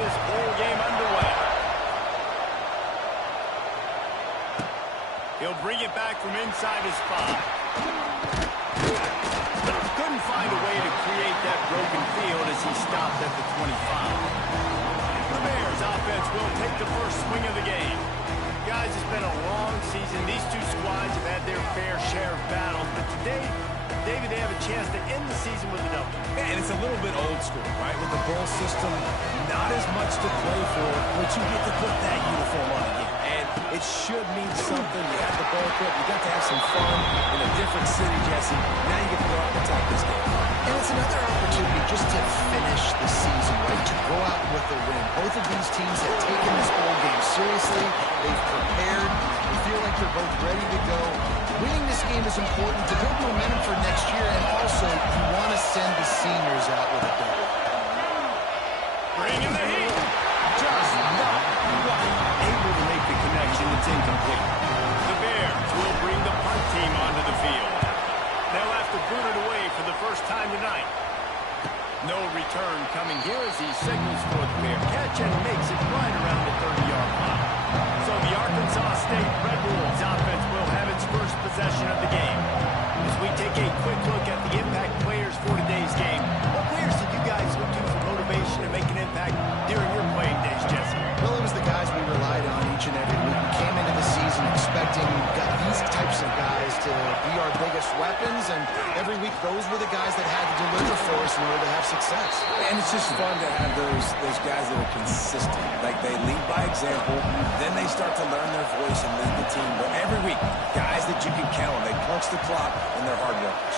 this ball game underway. He'll bring it back from inside his 5. Couldn't find a way to create that broken field as he stopped at the 25. The Bears offense will take the first swing of the game. Guys, it's been a long season. These two squads have had their fair share of battles, but today, David, they have a chance to end the season with a W. Yeah, and it's a little bit old school, right? With the bowl system, not as much to play for, but you get to put that uniform on again. And it should mean something. You have the ball club. You got to have some fun in a different city, Jesse. Now you get to go out and attack this game. And it's another opportunity just to finish the season, right? To go out with a win. Both of these teams have taken this bowl game seriously. They've prepared. They feel like they're both ready to go. Winning this game is important to build momentum for next year, and also you want to send the seniors out with a W. Bringing the heat. Just not quite able to make the connection. It's incomplete. The Bears will bring the punt team onto the field. They'll have to boot it away for the first time tonight. No return coming here as he signals for the Bear catch and makes it right around the 30-yard line. So the Arkansas State Red Wolves offense will have its first possession of the game. As we take a quick look at the impact players for today's game, what players did you guys look to for motivation to make an impact during your playing days, Jesse? Well, it was the guys we relied on each and every week. We came into the season expecting these types of guys to be our biggest weapons, and every week those were the guys that had to deliver for us in order to have success. And it's just fun to have those guys that are consistent. Like, they lead by example, then they start to learn their voice and lead the team. But every week, guys that you can count on, they punch the clock, and they're hard workers.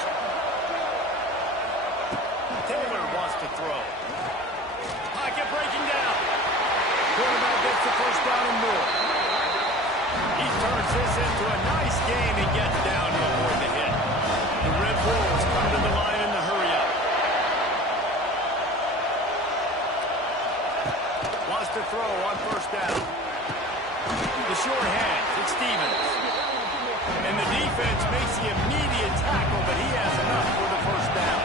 Taylor wants to throw. Pocket breaking down. Quarterback gets the first down and more. He turns this into a nice gain and gets down to avoid the hit. The Red Wolves come to the line in the hurry-up. Wants to throw on first down. The short hand, it's Stevens. And the defense makes the immediate tackle, but he has enough for the first down.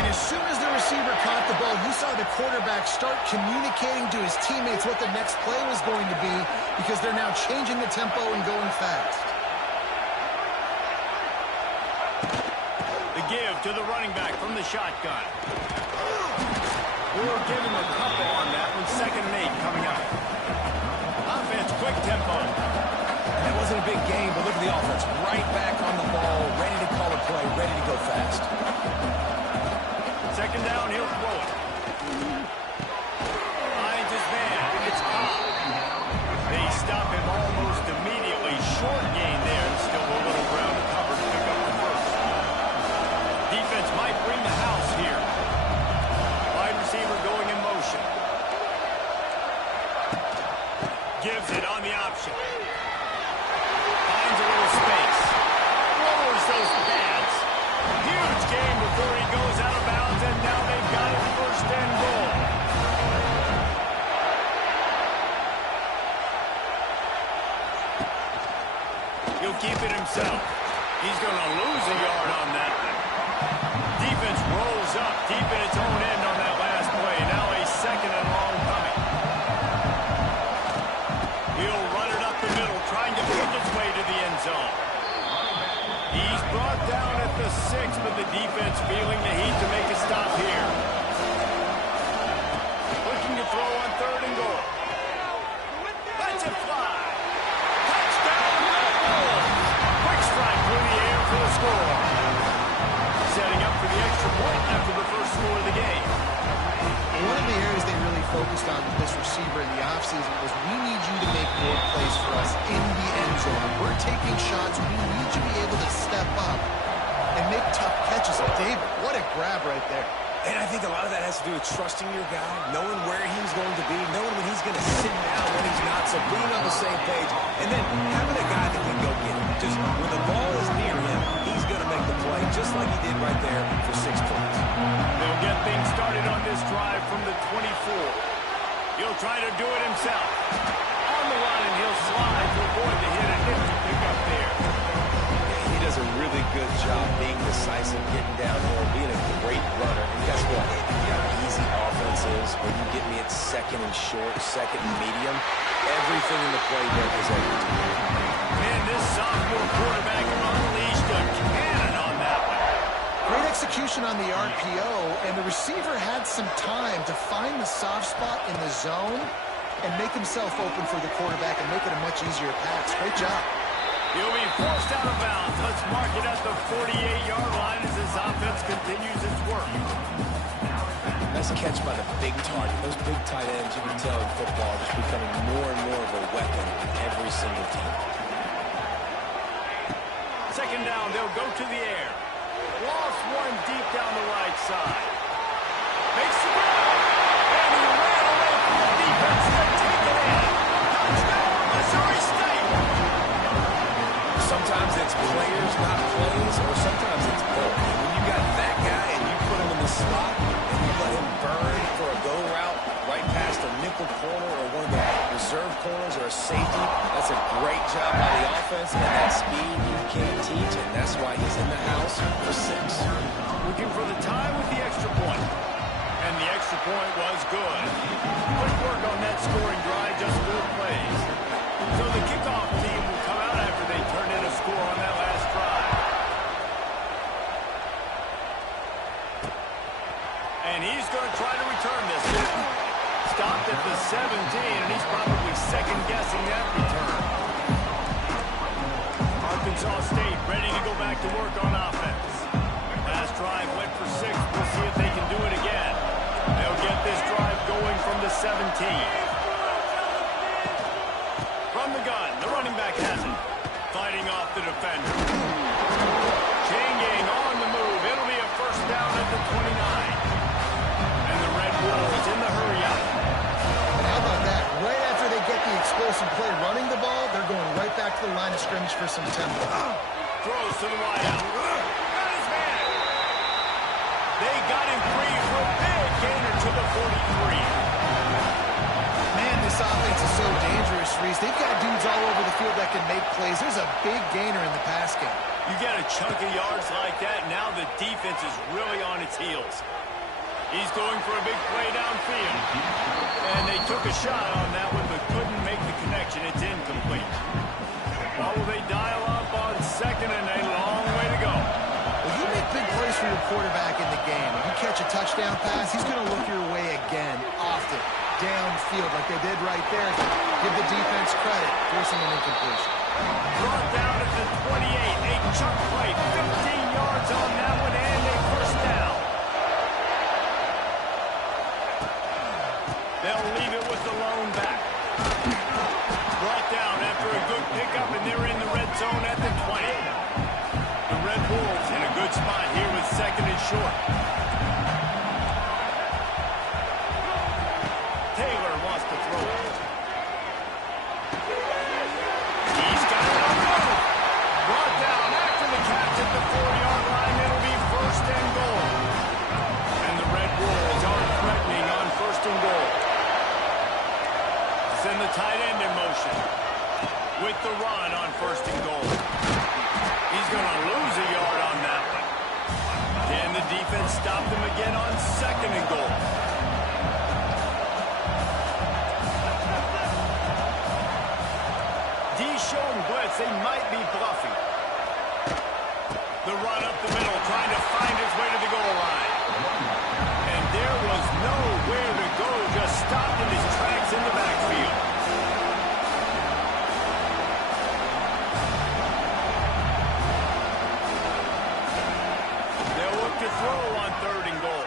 And as soon as the receiver caught the ball, you saw the quarterback start communicating to his teammates what the next play was going to be, because they're now changing the tempo and going fast. The give to the running back from the shotgun. We'll give him a couple on that one. 2nd and 8 coming up. Offense, quick tempo. That wasn't a big game, but look at the offense. Right back on the ball, ready to call a play, ready to go fast. 2nd down, he'll throw it. Finds his man. It's Cobb. They stop him almost immediately. Short gain there, and still a little ground to cover to pick up the first. Defense might bring the house here. Wide receiver going in motion. Gives it on the option. Finds a little space. Lowers those pads. Huge game before he goes out of bounds, and now they've got it 1st and goal. He'll keep it himself. He's going to lose a yard on that. Defense rolls up deep in its own end on that last play. Now a 2nd and long coming. He'll run it up the middle, trying to pick its way to the end zone. He's brought down at the 6, but the defense feeling the heat to make a stop here. Looking to throw on 3rd and goal. Let's it fly. Touchdown, Red Wolves. Quick strike through the air for the score. Setting up for the extra point after the first score of the game. One of the areas they really focused on with this receiver in the offseason was, we need you to make more plays for us in the end zone. We're taking shots. We need you to be able to step up and make tough catches. David, what a grab right there. And I think a lot of that has to do with trusting your guy, knowing where he's going to be, knowing when he's going to sit down, when he's not, so being on the same page, and then having a guy that can go get it. Just when the ball is near him, he's going to make the play, just like he did right there for 6 points. They'll get things started on this drive from the 24. He'll try to do it himself. On the run, and he'll slide to avoid the hit and nifty pick up there. He does a really really good job being decisive, getting downhill, being a great runner. And guess what? You got easy offenses where you get me at second and short, second and medium. Everything in the playbook is open. And this sophomore quarterback unleashed a cannon on that one. Great execution on the RPO, and the receiver had some time to find the soft spot in the zone and make himself open for the quarterback and make it a much easier pass. Great job. He'll be forced out of bounds. Let's mark it at the 48-yard line as this offense continues its work. Nice catch by the big target. Those big tight ends, you can tell in football, just becoming more and more of a weapon in every single team. Second down, they'll go to the air. Lost one deep down the right side. Makes the grab. And he ran away from the defense. They take it in. Touchdown, Missouri State. Sometimes it's players, not plays, or sometimes it's both. When you got that guy and you put him in the slot and you let him burn for a go route right past a nickel corner or one of the reserve corners or a safety, that's a great job by the offense, and that speed you can't teach, and that's why he's in the house for 6. Looking for the tie with the extra point. And the extra point was good. Quick work on that scoring drive, just 4 plays. So the kickoff team will come out after they turn in a score on that last drive. And he's going to try to return this. Stopped at the 17, and he's probably second-guessing that return. Arkansas State ready to go back to work on offense. Last drive went for 6. We'll see if they can do it again. They'll get this drive going from the 17. From the gun, the running back has it. Fighting off the defender. Chain gang on the move. It'll be a first down at the 29. And the Red Wolves in the hurry-up. How about that? Right after they get the explosive play running the ball, they're going right back to the line of scrimmage for some tempo. Throws to the wideout. Got his man. They got him free for a big gainer to the 43. Man, this offense is so dangerous, Reese. They've got dudes all over the field that can make plays. There's a big gainer in the pass game. You get a chunk of yards like that, now the defense is really on its heels. He's going for a big play downfield. And they took a shot on that one, but couldn't make the connection. It's incomplete. What will they dial up on second, and a long way to go? Well, you make big plays for your quarterback in the game. If you catch a touchdown pass, he's going to look your way again, often, downfield, like they did right there. Give the defense credit, forcing an incompletion. Brought down at the 28, a chunk play, 15 yards on that one, and a first down. They'll leave it with the lone back. Brought down after a good pickup, and they're in the red zone at the 20. The Red Wolves in a good spot here with second and short. Taylor wants to throw it. He's got it on the move. Brought down after the catch at the 4-yard line. It'll be first and goal. And the Red Wolves are threatening on first and goal. Send the tight end in motion with the run on first and goal. He's going to lose a yard on that one. Can the defense stop them again on second and goal? D showing blitz. They might be bluffing. The run up the middle, trying to find his way to the goal line. And there was nowhere to go, just stopped in his tracks in the backfield. They'll look to throw on third and goal.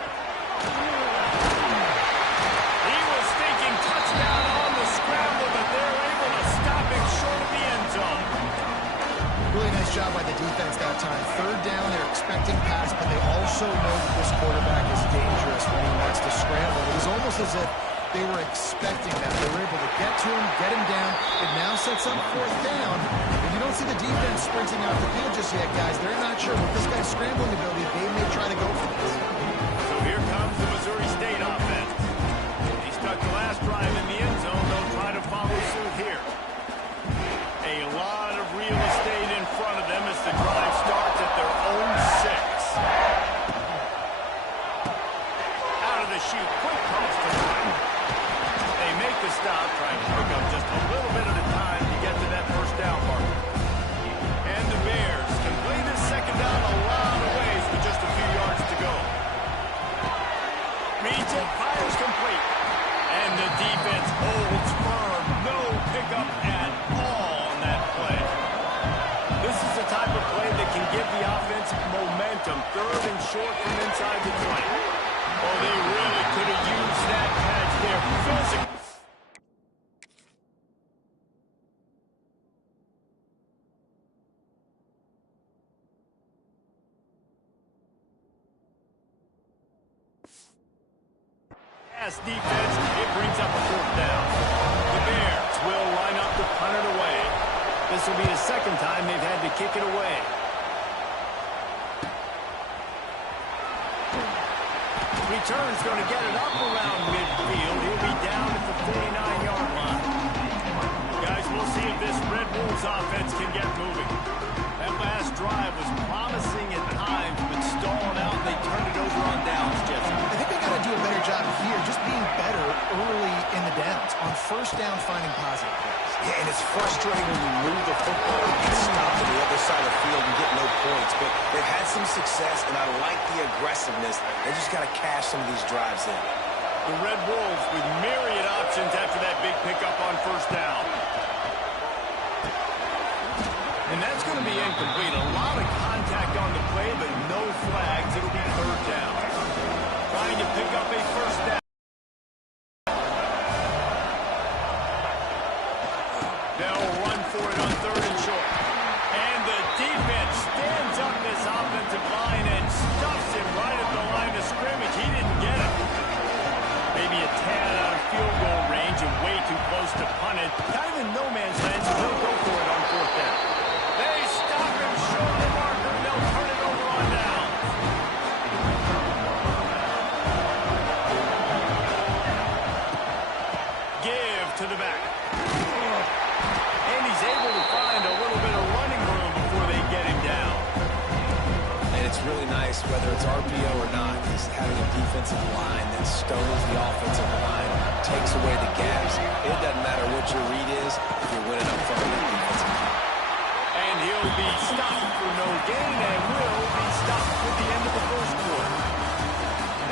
He was thinking touchdown on the scramble, but they're able to stop him short of the end zone. Really nice job by the defense that time. Third down, they're expecting pass, but they also know that this quarterback is dangerous when he wants to scramble. It was almost as if they were expecting that. They were able to get to him, get him down. It now sets up fourth down. And you don't see the defense sprinting out the field just yet, guys. They're not sure with this guy's scrambling ability. They may try to go for this. So here comes the Missouri State offense. He stuck the last drive in the end zone. They'll try to follow suit here. A lot of real estate in front of them as the drive starts at the it, fires complete. And the defense holds firm. No pickup at all on that play. This is the type of play that can give the offense momentum. Third and short from inside the 20. Oh, they really could have used that catch there. Physical. Defense, it brings up a fourth down. The Bears will line up to punt it away. This will be the second time they've had to kick it away. Return's going to get it up around midfield. He'll be down at the 49-yard line. Guys, we'll see if this Red Wolves offense can get moving. That last drive was promising at times, but stalled out, and they turned it over on downs, Jesse. I think they got to do a better job here, just being better early in the downs. On first down, finding positive plays. Yeah, and it's frustrating when you move the football and get stopped on the other side of the field and get no points. But they've had some success, and I like the aggressiveness. They just got to cash some of these drives in. The Red Wolves with myriad options after that big pickup on first down. And that's going to be incomplete. A lot of contact on the play, but no flags. It'll be third down. Trying to pick up a first down. They'll run for it on third and short. And the defense stands up this offensive line and stuffs him right at the line of scrimmage. He didn't get it. Maybe a tad out of field goal range and way too close to punt it. Kind of in no man's land, so he'll go for it on fourth down. They stop him short of the marker, and they'll turn it over on down. Give to the back. And he's able to find a little bit of running room before they get him down. And it's really nice, whether it's RPO or not, is having a defensive line that stones the offensive line, takes away the gaps. It doesn't matter what your read is if you're winning up front with the defensive line. And he'll be stopped for no gain and will be stopped at the end of the first quarter.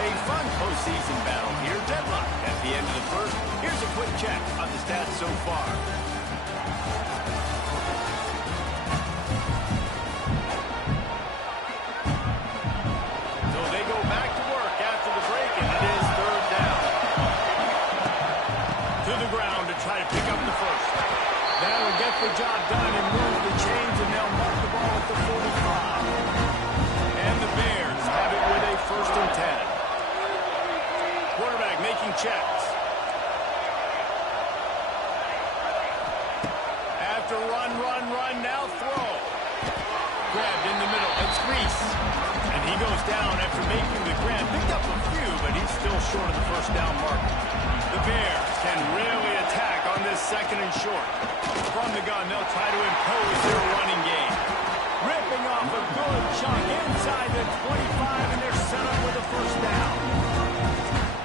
A fun postseason battle here. Deadlock at the end of the first. Here's a quick check on the stats so far. So they go back to work after the break, and it is third down. To the ground to try to pick up the first. That'll get the job done and move the chains, and they'll mark the ball at the 45. And the Bears have it with a first and 10. Quarterback making checks. After run, now throw. Grabbed in the middle. It's Reese. And he goes down after making the grab. Picked up a few, but he's still short of the first down mark. The Bears can really attack on this second and short. From the gun, they'll try to impose their running game. Ripping off a good chunk inside the 25, and they're set up with a first down.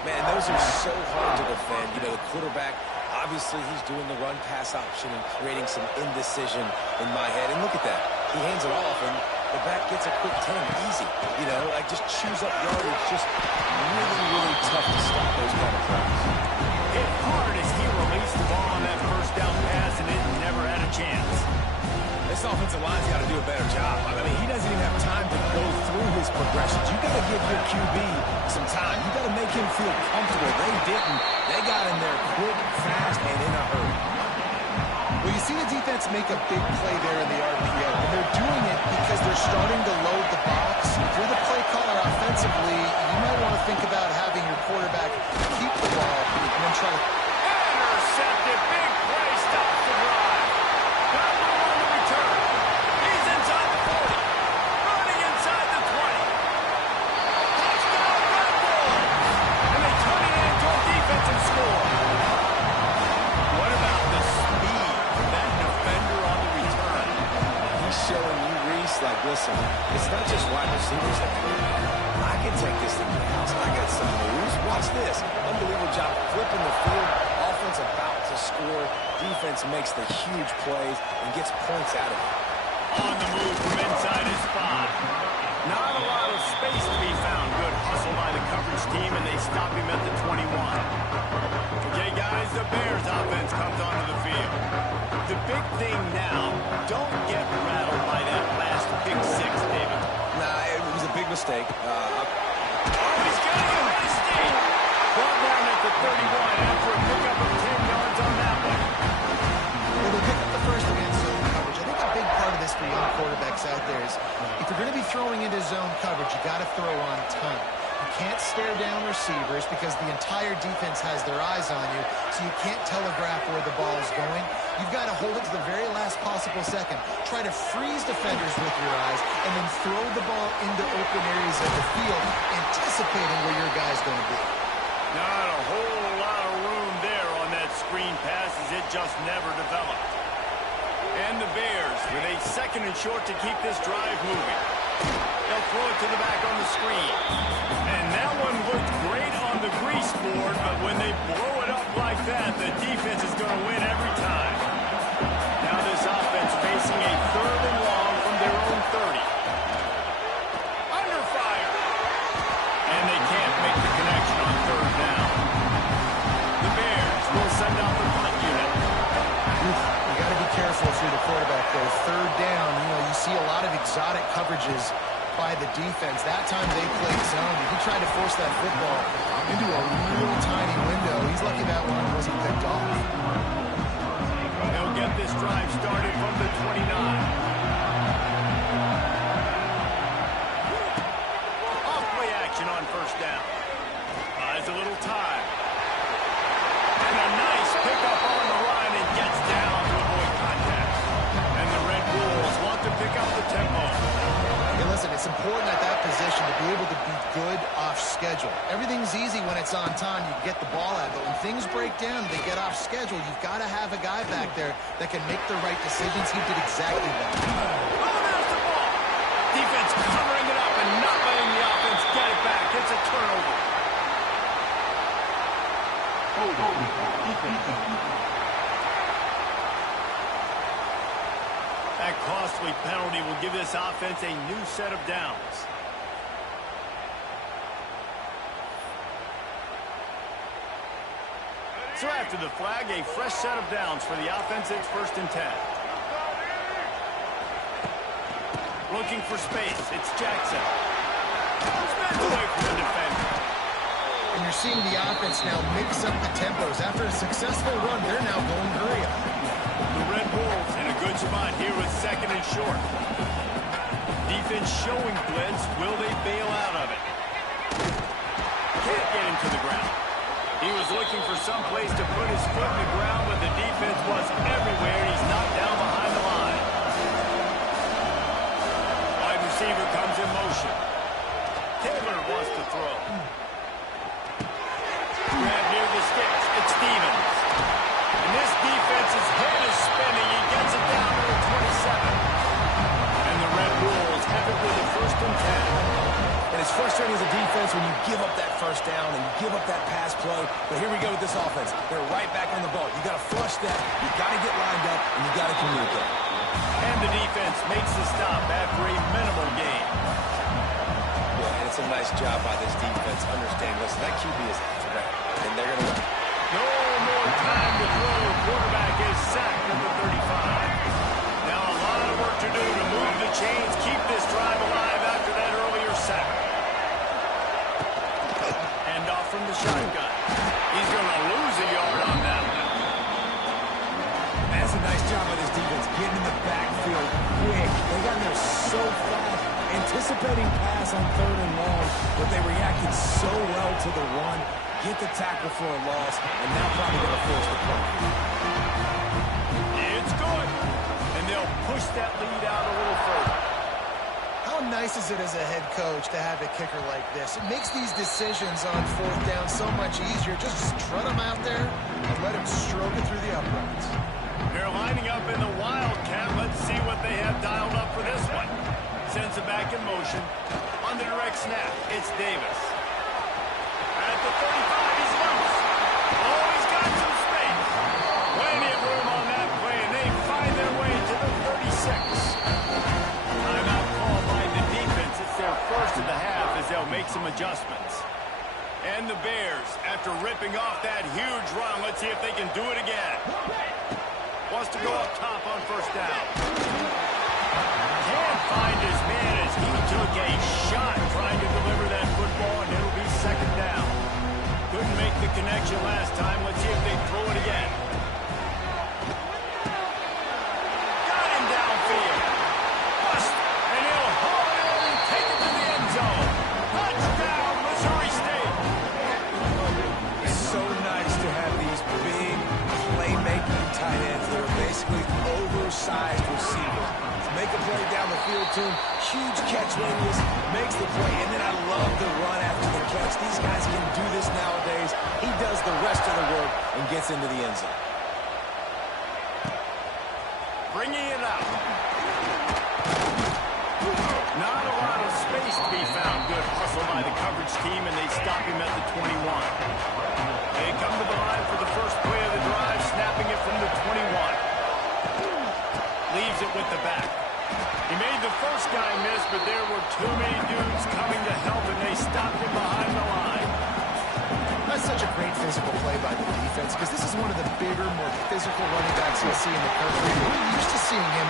Man, those are so hard to defend. You know, the quarterback, obviously he's doing the run-pass option and creating some indecision in my head. And look at that. He hands it off, and the back gets a quick 10. Easy. You know, like just chews up yardage. Just really, really tough to stop those kind of plays. Hit hard as he released the ball on that first down pass, and it never had a chance. This offensive line's got to do a better job. I mean, he doesn't even have time to go through his progressions. You got to give your QB some time. You got to make him feel comfortable. They didn't. They got in there quick, fast, and in a hurry. Well, you see the defense make a big play there in the RPO, and they're doing it because they're starting to load the box. If you're the play caller offensively, you might want to think about having your quarterback keep the ball and then try to... Intercepted. Big play. Stops the drive. Got room on the return. He's inside the 40. Running inside the 20. Touchdown, Red Wolves. And they turn it into a defensive score. What about the speed of that defender on the return? He's showing you, Reese, like, listen, it's not just wide receivers that can do that. I can take this thing to the house. I got some moves. Watch this. Unbelievable job flipping the field. Offense about to score. Defense makes the huge plays and gets points out of it. On the move from inside his spot. Not a lot of space to be found. Good hustle by the coverage team, and they stop him at the 21. Okay, guys, the Bears offense comes onto the field. The big thing now, don't get rattled by that last pick six, David. Nah, it was a big mistake. He's getting arrested. Brought down at the 31 after a pickup of 10 yards on that one. Well, they pick up the first against zone coverage. I think a big part of this for young quarterbacks out there is if you're going to be throwing into zone coverage, you got to throw on time. You can't stare down receivers because the entire defense has their eyes on you, so you can't telegraph where the ball is going. You've got to hold it to the very last possible second. Try to freeze defenders with your eyes, and then throw the ball into open areas of the field, anticipating where your guy's going to be. Not a whole lot of room there on that screen pass as it just never developed. And the Bears with a second and short to keep this drive moving. They'll throw it to the back on the screen. And that one looked great on the grease board, but when they blow it up like that, the defense is going to win every time. Now this offense facing a third and long from their own 30. Under fire. And they can't make the connection on third down. The Bears will send out the punt unit. You got to be careful if you're the quarterback there. Third down, you see a lot of exotic coverages by the defense. That time they played zone. He tried to force that football into a real tiny window. He's lucky that one wasn't picked off. They'll get this drive started from the 29. Off-play action on first down. Buys a little time. And a nice pickup on the line and gets down to avoid contact. And the Red Bulls want to pick up the tempo. Hey, listen, it's important at that position to be able to be good off schedule. Everything's easy when it's on time. You get the ball out. But when things break down, they get off schedule. You've got to have a guy back there that can make the right decisions. He did exactly that. Oh, there's the ball. Defense covering it up and not letting the offense get it back. It's a turnover. That costly penalty will give this offense a new set of downs. So after the flag, a fresh set of downs for the offense. It's 1st and 10. Looking for space. It's Jackson. Spins away from the defender. And you're seeing the offense now mix up the tempos. After a successful run, they're now going hurry up. The Red Bulls in a good spot here with second and short. Defense showing blitz. Will they bail out of it? Can't get him to the ground. He was looking for some place to put his foot in the ground, but the defense was everywhere. He's knocked down behind the line. Wide receiver comes in motion. Taylor wants to throw. Grab near the sticks. It's Stevens. And this defense's head is spinning. He gets it down to the 27. And the Red Bulls have it with a 1st and 10. And it's frustrating as a defense when you give up that first down and you give up that pass play. But here we go with this offense. They're right back on the ball. You got to flush that. You got to get lined up, and you got to communicate. And the defense makes the stop after a minimal gain. Yeah, and it's a nice job by this defense. Understand, listen, that QB is a threat, and they're going to win. No more time to throw. Quarterback is sacked at the 35. Now a lot of work to do to move the chains, keep this drive alive after that earlier sack. Hand off from the shotgun. He's going to lose a yard on that one. That's a nice job by this defense, getting in the backfield quick. They got in there so fast, anticipating pass on third and long, but they reacted so well to the run, get the tackle for a loss, and now probably going to force the punt. It's good. And they'll push that lead out a little further. How nice is it as a head coach to have a kicker like this? It makes these decisions on 4th down so much easier. Just strut them out there and let him stroke it through the uprights. They're lining up in the Wildcat. Let's see what they have dialed up for this one. Sends it back in motion. On the direct snap, it's Davis. At the 35, he's loose. Oh, he's got some space. Plenty of room on that play, and they find their way to the 36. Timeout call by the defense. It's their make some adjustments. And the Bears, after ripping off that huge run, let's see if they can do it again. Wants to go up top on first down. Can't find his man as he took a shot trying to deliver that football, and it'll be second down. Couldn't make the connection last time. Let's see if they throw it again. Got him downfield. Bust, and he'll haul it in and take it to the end zone. Touchdown, Missouri State. It's so nice to have these big playmaking tight ends that are basically oversized receivers. Make a play down the field to him, huge catch radius, makes the play, and then I love the run after the catch. These guys can do this nowadays. He does the rest of the work and gets into the end zone. Bringing it out. Not a lot of space to be found. Good hustle by the coverage team, and they stop him at the 21. They come to the line for the first play of the drive, snapping it from the 21. Leaves it with the back. He made the first guy miss, but there were too many dudes coming to help, and they stopped him behind the line. That's such a great physical play by the defense because this is one of the bigger, more physical running backs you'll see in the country. We're used to seeing him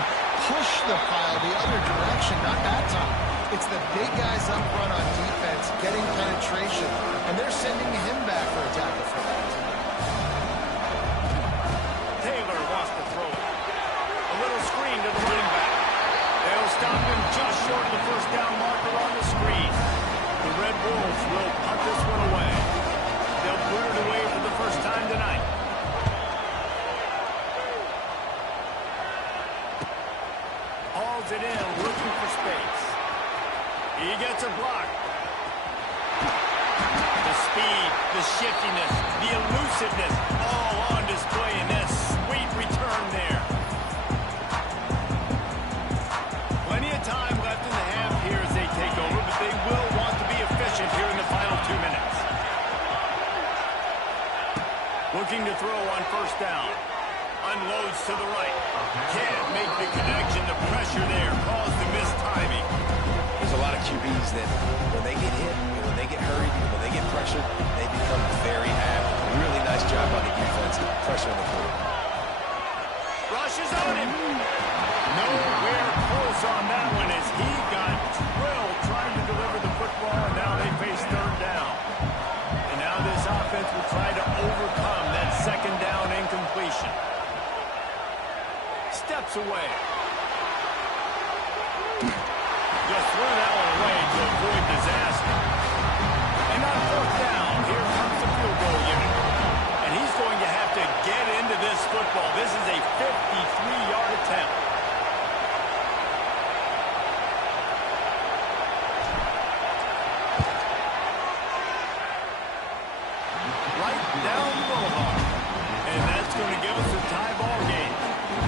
push the pile the other direction, not that time. It's the big guys up front on defense getting penetration, and they're sending him back for a tackle for that. Taylor wants to throw it. A little screen to the running back. They'll stop him just short of the first down marker on the screen. The Red Wolves will punt this one away. They'll put it away for the first time tonight. Hauls it in, looking for space. He gets a block. The speed, the shiftiness, the elusiveness, all on display in this sweet return there. Plenty of time left in the half here as they take over, but they will want to be efficient here in the final 2 minutes. Looking to throw on first down. Unloads to the right. Can't make the connection. The pressure there caused the missed timing. There's a lot of QBs that when they get hit, when they get hurried, when they get pressured, they become very apt. Really nice job on the defense. Pressure on the quarterback. Rushes on him. Nowhere close on that one as he got drilled trying to deliver the football, and now they face third down. And now this offense will try to overcome that second down incompletion. Steps away. Just threw that one away to avoid disaster. And on fourth down, here comes the field goal unit. And he's going to have to get into this football. This is a 53-yard attempt. Right down the boulevard. And that's going to give us a tie ball game.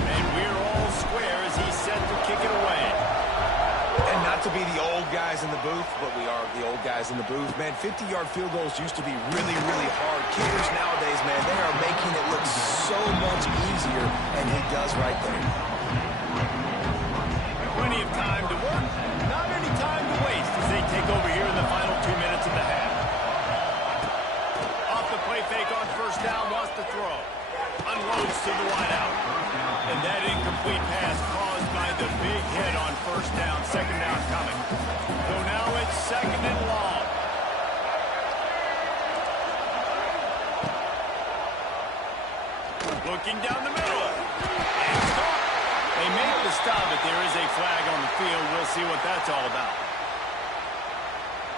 And we're all square as he's set to kick it away. And not to be the old guys in the booth, but we are the old guys in the booth. Man, 50-yard field goals used to be really, really hard. Kickers nowadays, man, they are making it look so much easier, and he does right there. Plenty of time to work. Not any time to waste as they take over here in the final 2 minutes of the half. Off the play fake on first down, wants to throw. Unloads to the wideout. And that incomplete pass caused by the big hit on first down. Second down coming. So now it's second and long. Looking down the middle. And stop. They make the stop, but there is a flag on the field. We'll see what that's all about.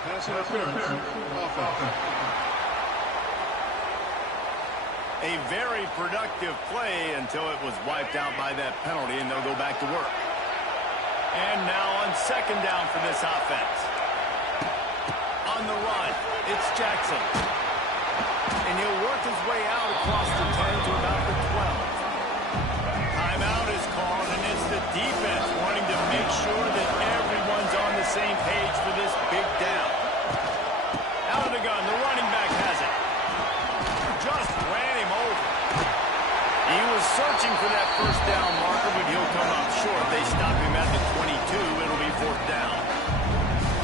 Pass interference. Offense. A very productive play until it was wiped out by that penalty, and they'll go back to work. And now on second down for this offense. On the run, it's Jackson. And he'll work his way out across the 10 to about the 12. Timeout is called, and it's the defense wanting to make sure that everyone's on the same page for this big down. Out of the gun, the running back has it. Just ran him over. He was searching for that first down marker, but he'll come up short. They stop him at the 22. It'll be fourth down.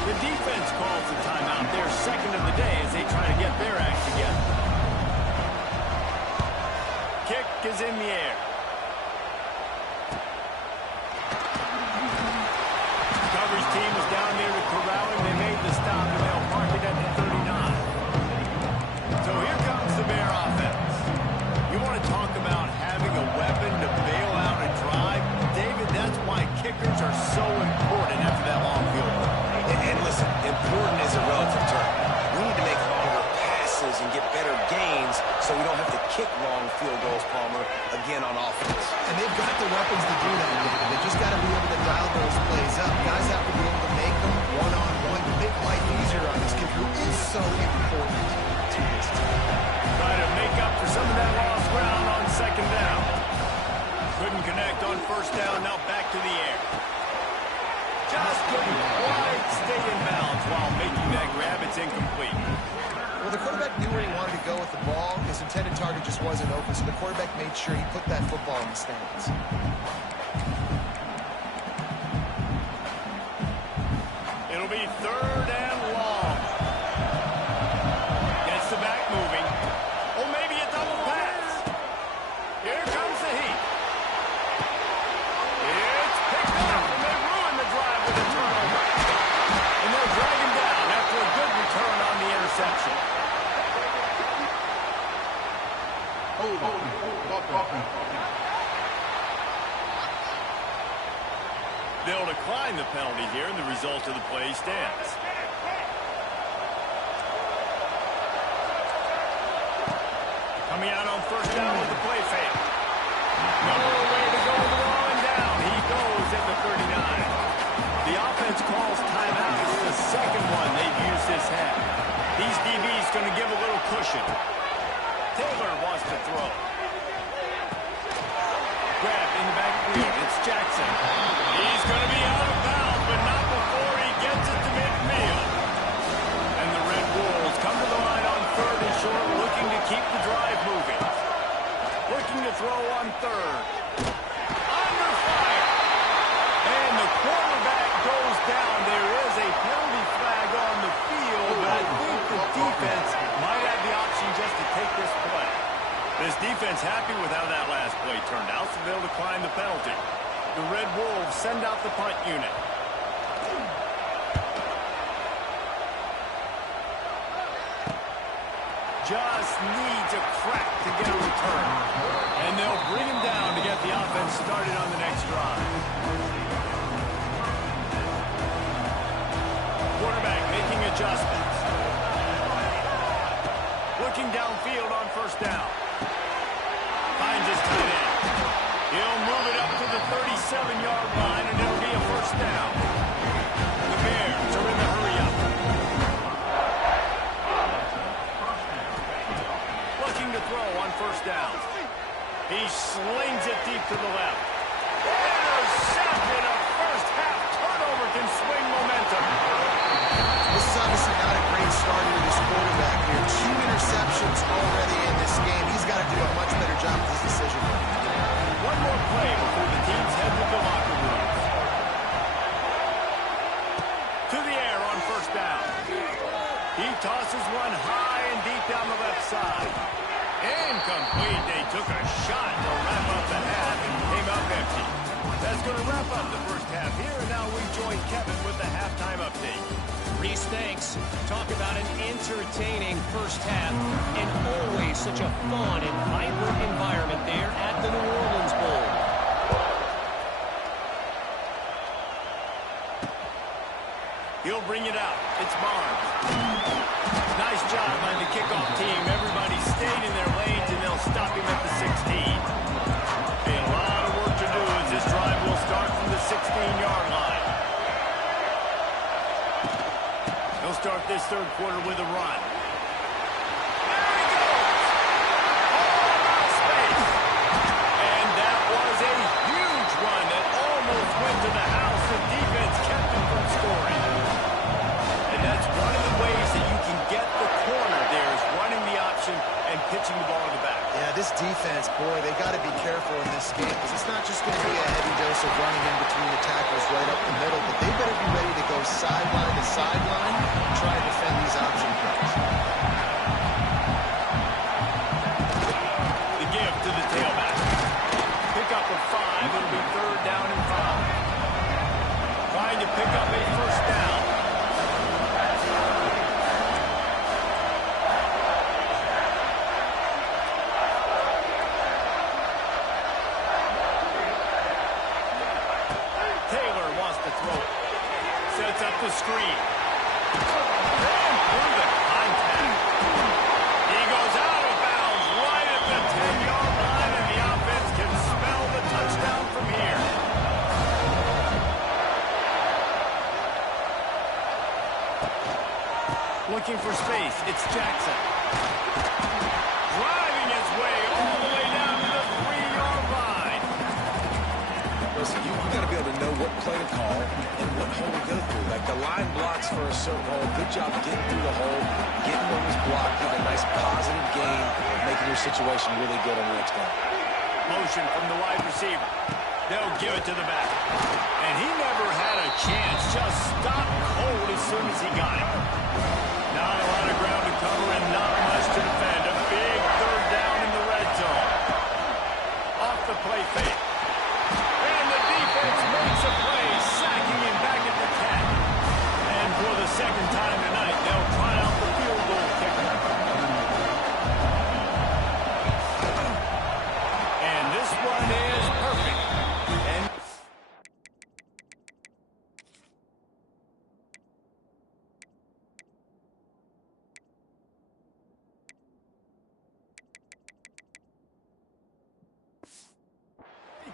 The defense calls the timeout. Their second of the day as they try to get their act together. Kick is in the air. Coverage team was down there to corral him. They made the stop, and they'll mark it at the 39. So here comes the Bear offense. You want to talk about having a weapon to bail out a drive? David, that's why kickers are so important after that long field goal. And listen, important is a relative term. We need to make longer passes and get better gains so we don't have to kick long field goals, Palmer, again on offense. And they've got the weapons to do that, David. They just got to be able to dial those plays up. Guys have to be able to make them one-on-one to make life easier on this kicker, who is so important to this team. Try to make up for some of that lost ground on second down. Couldn't connect on first down, now back to the air. Just couldn't quite stay in bounds while making that grab. It's incomplete. Well, the quarterback knew where he wanted to go with the ball. His intended target just wasn't open, so the quarterback made sure he put that football in the stands. It'll be third and long. Gets the back moving. Oh, maybe a double pass. Here comes the heat. It's picked up, and they ruin the drive with a turnover. And they'll drag him down after a good return on the interception. They'll decline the penalty here, and the result of the play stands. Coming out on first down with the play fail. No way to go with the ball and down. He goes at the 39. The offense calls timeout. It's the second one they've used this half. These DBs going to give a little cushion. Taylor wants to throw. Grab in the backfield. It's Jackson. He's going to be out of bounds, but not before he gets it to midfield. And the Red Wolves come to the line on third and short, looking to keep the drive moving. Looking to throw on third. Under fire. And the quarterback goes down. There is a penalty flag on the field, but I think the defense might have the option just to take this play. This defense happy with how that last play turned out, so they'll decline the penalty. The Red Wolves send out the punt unit. Just needs a crack to get a return. And they'll bring him down to get the offense started on the next drive. Quarterback making adjustments. Looking downfield on first down. Finds his tight end. He'll move it up to the 37-yard line, and it'll be a first down. The Bears are in the hurry-up. Looking to throw on first down. He slings it deep to the left. Intercepted. A first-half turnover can swing momentum. This is obviously not a great start for this quarterback here. 2 interceptions already in this game. He's got to do a much better job with his decision making. One more play before the teams head to the locker rooms. To the air on first down. He tosses one high and deep down the left side. Incomplete. They took a shot to wrap up the half and came up empty. That's going to wrap up the first half here, and now we join Kevin with the halftime update. Reese, thanks. Talk about an entertaining first half and always such a fun and vibrant environment there at the New Orleans Bowl. He'll bring it out. It's Barnes. Nice job by the kickoff team. Everybody stayed in their lanes, and they'll stop him at the 16. Be a lot of work to do as this drive will start from the 16-yard line. He'll start this third quarter with a run. There he goes! All out of space. And that was a huge run that almost went to the house. The defense kept him from scoring. And that's one of the ways that you can get the corner there is running the option and pitching the ball to the back. Yeah, this defense, boy, they got to be careful in this game because it's not just going to be a heavy dose of running in between the tackles right up the middle, but they better be ready to go sideline to sideline and try to defend these option plays. The give to the tailback. Pick up a 5. It'll be 3rd down and 5. Trying to pick up a first down. Sets up the screen. And through the contact. He goes out of bounds right at the 10-yard line, and the offense can smell the touchdown from here. Looking for space. It's Jackson. Driving his way all the way down to the 3-yard line. Listen, you got to be able to know what play to call and what hole to go through. Like the line blocks for a certain hole. Good job getting through the hole, getting what was blocked, getting a nice positive gain, and making your situation really good on the next down. Motion from the wide receiver. They'll give it to the back. And he never had a chance. Just stopped cold as soon as he got it. Not a lot of ground to cover and not much to defend. A big 3rd down in the red zone. Off the play fake. And the defense makes a play, sacking him back at the 10. And for the second time tonight, they'll try out the field goal kicker. And this one is perfect. And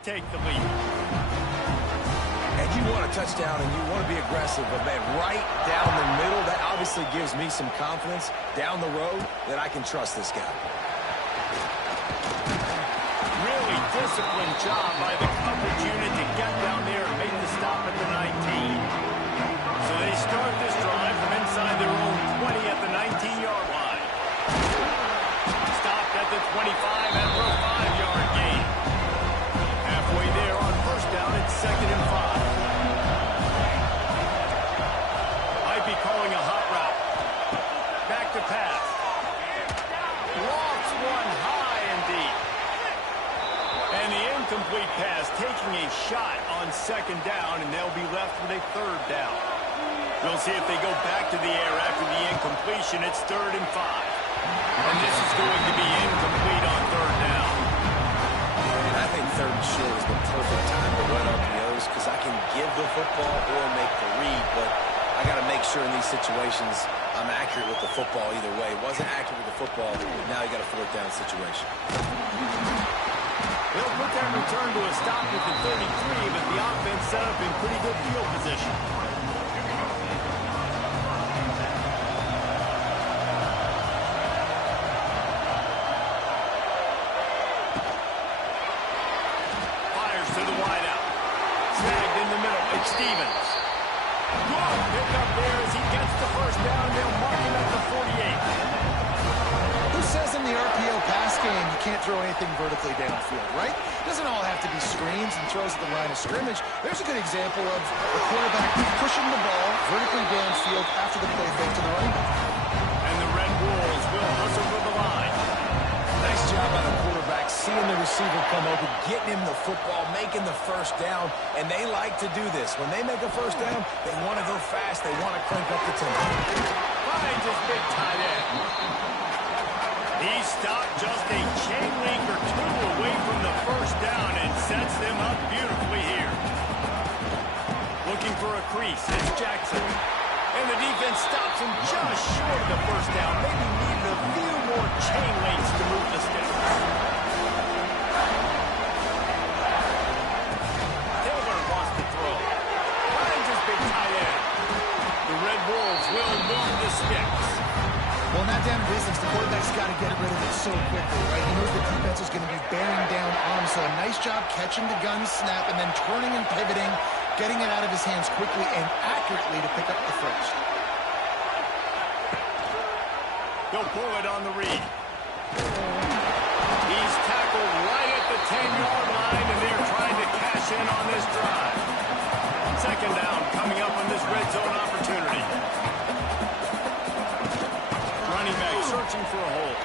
take the lead. And you want a touchdown and you want to be aggressive, but man, right down the middle, that obviously gives me some confidence down the road that I can trust this guy. Really disciplined job by the coverage unit to get down there and make the stop at the 19. So they start this drive from inside their own 20 at the 19-yard line. Stopped at the 25 after a 5-yard gain. Halfway there on first down, it's 2nd and 5. Might be calling a hot route. Back to pass. Lofts one high and deep. And the incomplete pass taking a shot on 2nd down, and they'll be left with a 3rd down. We'll see if they go back to the air after the incompletion. It's 3rd and 5. And this is going to be incomplete on 3rd down. I think 3rd and short is the perfect time to run RPOs because I can give the football or make the read, but I got to make sure in these situations I'm accurate with the football either way. Wasn't accurate with the football, now you got a 4th down situation. They'll put that return to a stop at the 33, but the offense set up in pretty good field position. Stevens. Good pick up there as he gets the first down. They'll mark him at the 48. Who says in the RPO pass game you can't throw anything vertically downfield, right? It doesn't all have to be screens and throws at the line of scrimmage. There's a good example of the quarterback pushing the ball vertically downfield after the play fake to the running back. And the Red Wolves will hustle to the line. Nice job by the quarterback, seeing the receiver come open, getting him the football, making the first down, and they like to do this. When they make a first down, they want to go fast. They want to crank up the tempo. Finds his big tight end. He stopped just a chain link or 2 away from the first down and sets them up beautifully here. Looking for a crease, it's Jackson. And the defense stops him just short of the first down. Maybe needed a few more chain links to move the sticks. Taylor wants to throw. Finds his big tight end. The Red Wolves will move the sticks. Well, in that down and distance, the quarterback's got to get rid of it so quickly, right? He knows the defense is going to be bearing down on him, so a nice job catching the gun snap and then turning and pivoting, getting it out of his hands quickly and accurately to pick up the first. He'll pull it on the read. He's tackled right at the second down coming up on this red zone opportunity. Running back searching for a hole.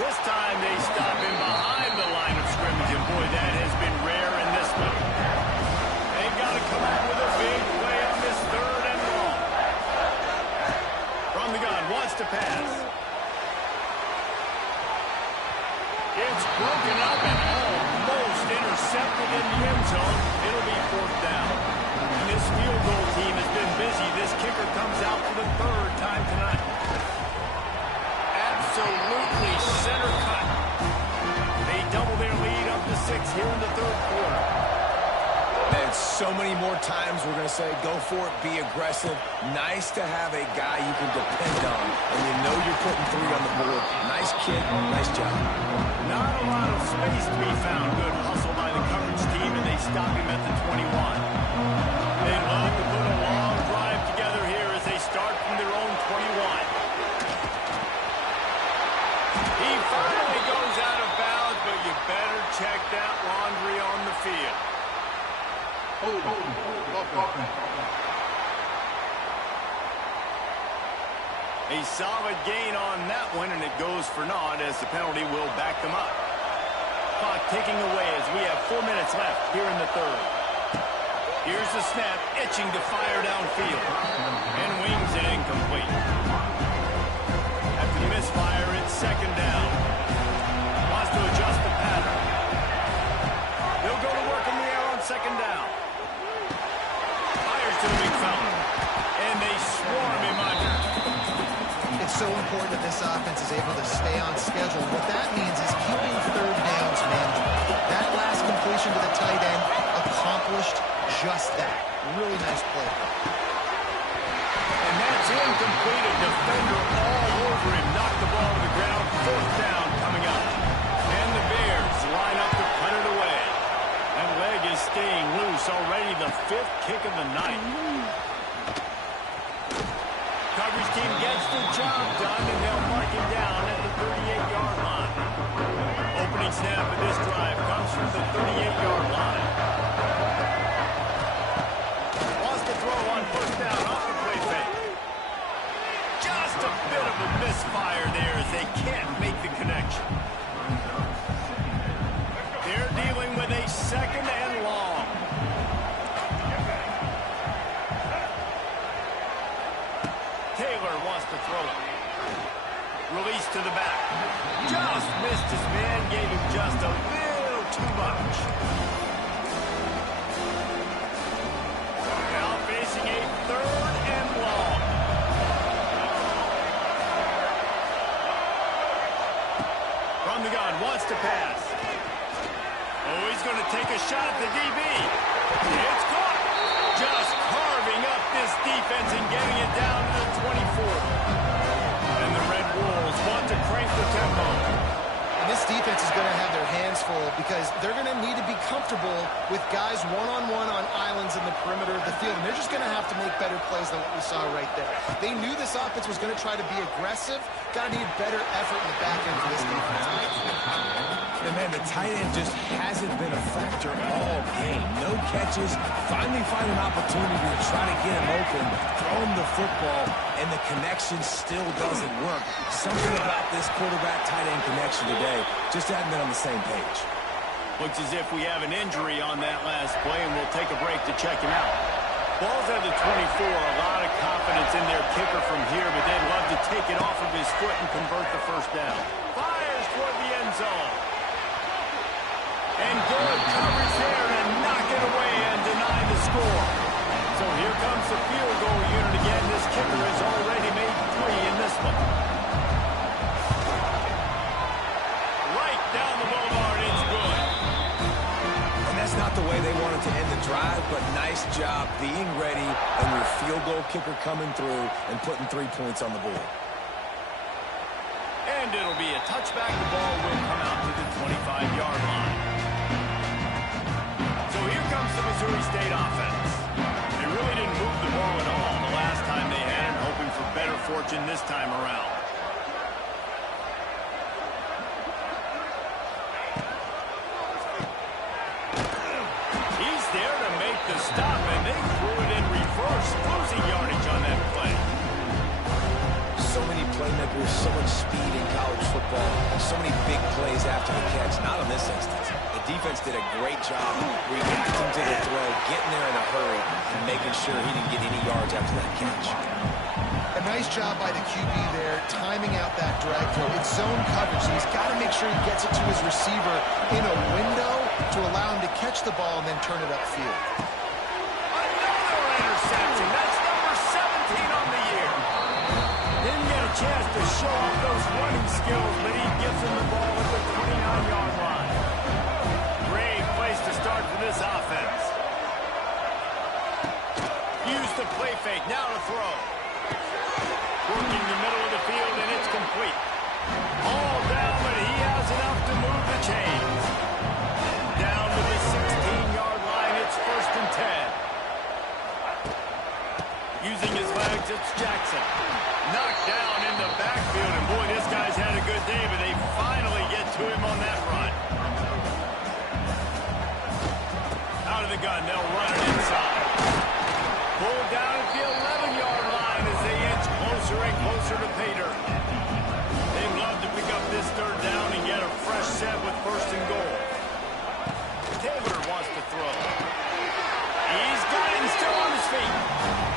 This time they stop him behind the line of scrimmage, and boy, that has been rare in this one. They've got to come out with a big play on this third and long. From the gun, wants to pass. It's broken up and almost intercepted in the end zone. It'll be fourth down. And this field goal team has been busy. This kicker comes out for the third time tonight. Absolutely center cut. They double their lead up to 6 here in the third quarter. And so many more times we're going to say, go for it, be aggressive. Nice to have a guy you can depend on, and you know you're putting 3 on the board. Nice kid, nice job. Not a lot of space to be found. Good hustle by the coverage team, and they stop him at the 21. They love to put a long drive together here as they start from their own 21. He finally goes out of bounds, but you better check that laundry on the field. A solid gain on that one, and it goes for naught as the penalty will back them up. Clock ticking away as we have 4 minutes left here in the third. Here's the snap, itching to fire downfield, and wings it incomplete. After the misfire, it's second down. Wants to adjust the pattern. They'll go to work in the air on second down. Fires to the big fountain, and they swarm him under. It's so important that this offense is able to stay on schedule. What that means is keeping third downs manageable. That last completion to the tight end accomplished just that. Really nice play. And that's incomplete. A defender all over him. Knocked the ball to the ground. Fourth down coming up. And the Bears line up to punt it away. That leg is staying loose. Already the 5th kick of the night. Coverage team gets the job done, and they'll mark him down at the 38-yard line. Opening snap of this drive comes from the 38-yard line. Wants to throw on first down off the play fake. Just a bit of a misfire there as they can't make the connection. They're dealing with a second and long. Taylor wants to throw it. Release to the back. Just missed his man, gave him just a little too much. Now facing a third and long. From the gun, wants to pass. Oh, he's going to take a shot at the DB. It's caught. Just carving up this defense and getting it down to the 24. And the Red Wolves want to crank the tempo. And this defense is going to have their hands full because they're going to need to be comfortable with guys one-on-one on islands in the perimeter of the field. And they're just going to have to make better plays than what we saw right there. They knew this offense was going to try to be aggressive. Got to need better effort in the back end for this defense. And man, the tight end just hasn't been a factor all game. No catches. Finally find an opportunity to try to get him open, throw him the football, and the connection still doesn't work. Something about this quarterback-tight end connection today just hasn't been on the same page. Looks as if we have an injury on that last play, and we'll take a break to check him out. Ball's at the 24. A lot of confidence in their kicker from here, but they'd love to take it off of his foot and convert the first down. Fires toward the end zone. And good coverage there and knock it away and deny the score. So here comes the field goal unit again. This kicker has already made 3 in this one. Right down the boulevard, it's good. And that's not the way they wanted to end the drive, but nice job being ready and your field goal kicker coming through and putting 3 points on the board. And it'll be a touchback. The ball will come out to the 25-yard line. So here comes the Missouri State offense. They really didn't move the ball at all the last time they had it, hoping for better fortune this time around. He's there to make the stop, and they threw it in reverse, losing yardage on that play. So many playmakers, so much speed in college football, so many big plays after the catch. Not in this instance. The defense did a great job reacting to the throw, getting there in a hurry, and making sure he didn't get any yards after that catch. A nice job by the QB there, timing out that drag throw. It's zone coverage, so he's got to make sure he gets it to his receiver in a window to allow him to catch the ball and then turn it upfield. Another interception. That's number 17 on the year. Didn't get a chance to show off those running skills, but he gives him the ball at the 29-yard line. Great place to start for this offense. Use the play fake. Now to throw. Working the middle of the field, and it's complete. All down, but he has enough to move the chains. Down to the 16-yard line, it's 1st and 10. Using his legs, it's Jackson. Knocked down in the backfield, and boy, this guy's had a good day, but they finally get to him on that run. Out of the gun, they'll run it inside. Pulled down at the 11-yard line as they inch closer and closer to pay dirt. They love to pick up this 3rd down and get a fresh set with 1st and goal. Taylor wants to throw. He's got it and still on his feet.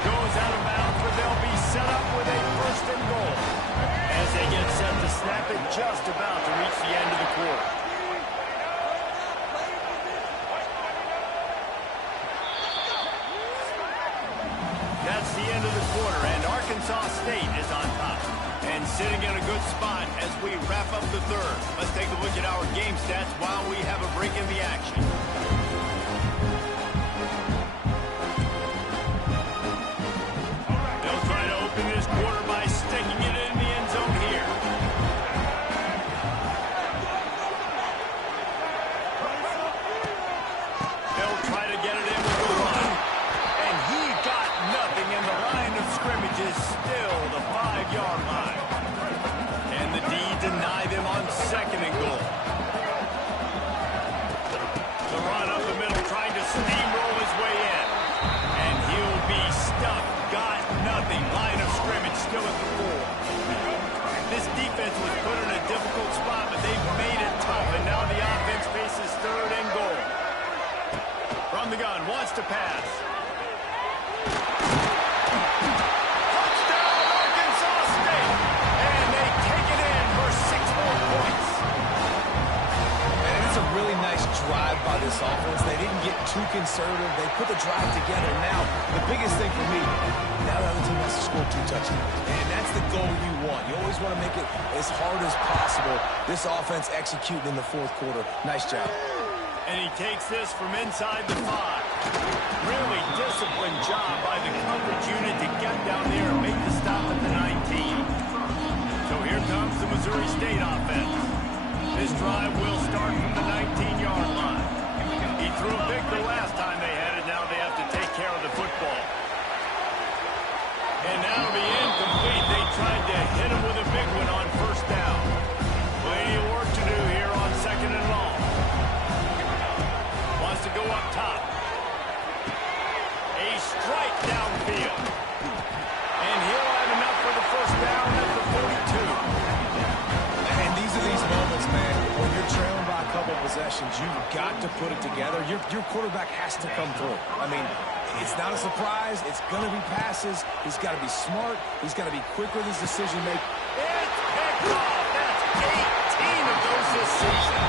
Goes out of bounds, but they'll be set up with a 1st and goal. As they get set to snap it just about to reach the end of the quarter. That's the end of the quarter, and Arkansas State is on top. And sitting in a good spot as we wrap up the 3rd. Let's take a look at our game stats while we have a break in the action. They'll try to open this quarter by sticking it in the end zone here. They'll try to get it in with the run. And he got nothing, and the line of scrimmage is still the 5-yard line. And the D deny them on 2nd and goal. The run up the middle, trying to steamroll his way in. And he'll be stuck. Got nothing. Line of scrimmage still at the 4. This defense was put in a difficult spot, but they've made it tough. And now the offense faces 3rd and goal. From the gun, wants to pass. Touchdown, Arkansas State! And they take it in for 6 more points. And it's a really nice drive by this offense. They didn't get too conservative. They put the drive together. Now, the biggest thing for me, now the other team has to score 2 touchdowns. And that's the goal you want. You always want to make it as hard as possible. This offense executing in the 4th quarter. Nice job. And he takes this from inside the 5. Really disciplined job by the coverage unit to get down there and make the stop at the 19. So here comes the Missouri State offense. This drive will start from the 19-yard line. He threw a big the last time they had it. Now they have to take care of the football. And that'll be incomplete. They tried to hit him with a big one on 1st down. Plenty of work to do here on 2nd and long. Wants to go up top. A strike downfield. And he'll have enough for the 1st down at the 42. And these are these moments, man, when you're trailing by a couple possessions, you've got to put it together. Your quarterback has to come through. I mean, it's not a surprise. It's going to be passes. He's got to be smart. He's got to be quick with his decision-making. It's picked off. That's 18 of those this season.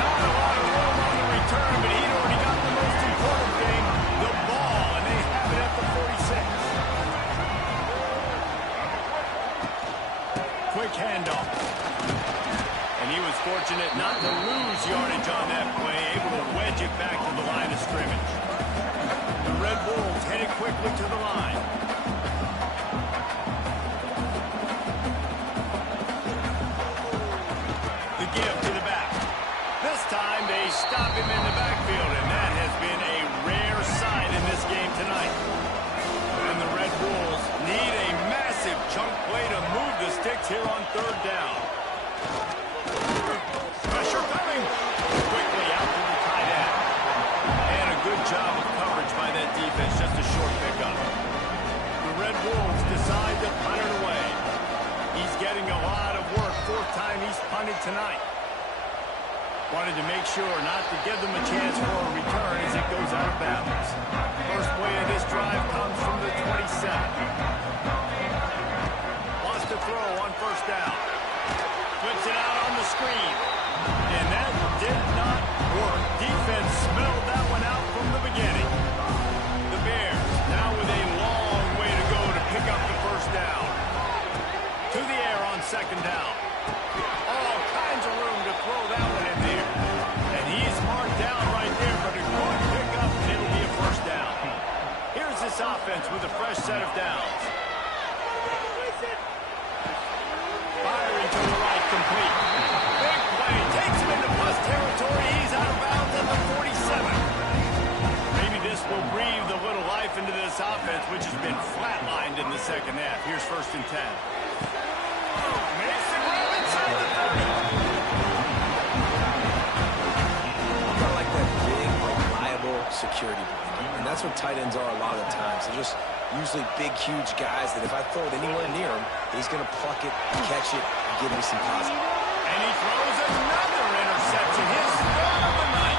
Not a lot of room on the return, but he'd already got the most important thing, the ball, and they have it at the 46. Quick handoff. And he was fortunate not to lose yardage on that play, able to wedge it back to the line of scrimmage. The Red Bulls headed quickly to the line. The give to the back. This time they stop him in the backfield, and that has been a rare sight in this game tonight. And the Red Bulls need a massive chunk play to move the sticks here on 3rd down. Pressure coming. Quickly out to the tight end. And a good job of coverage to make sure not to give them a chance for a return as it goes out of bounds. First play of this drive comes from the 27. Wants to throw on first down. Flips it out on the screen. And that did not work. Defense smelled that one out from the beginning. The Bears now with a long way to go to pick up the first down. To the air on second down. All kinds of room to throw that one in there. And he's marked down right there, but a good pickup, and it'll be a first down. Here's this offense with a fresh set of downs. Firing to the right, complete. Big play, takes him into plus territory. He's out of bounds at the 47. Maybe this will breathe a little life into this offense, which has been flatlined in the second half. Here's 1st and 10. Mason Rub inside the 30. I like that big, reliable security blanket. And that's what tight ends are a lot of the times. They're just usually big, huge guys that if I throw it anywhere near him, he's going to pluck it, catch it, and give me some positive. And he throws another interception. His third of the night.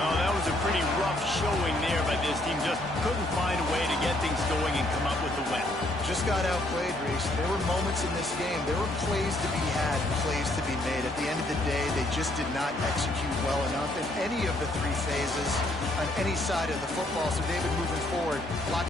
Oh, that was a pretty rough showing there by this team. Just couldn't find a way to get things going and come up with the win. Just got outplayed, Reese. There were moments in this game. There were plays to be had, plays to be made. At the end of the day, they just did not execute well enough in any of the 3 phases on any side of the football. So, David, moving forward,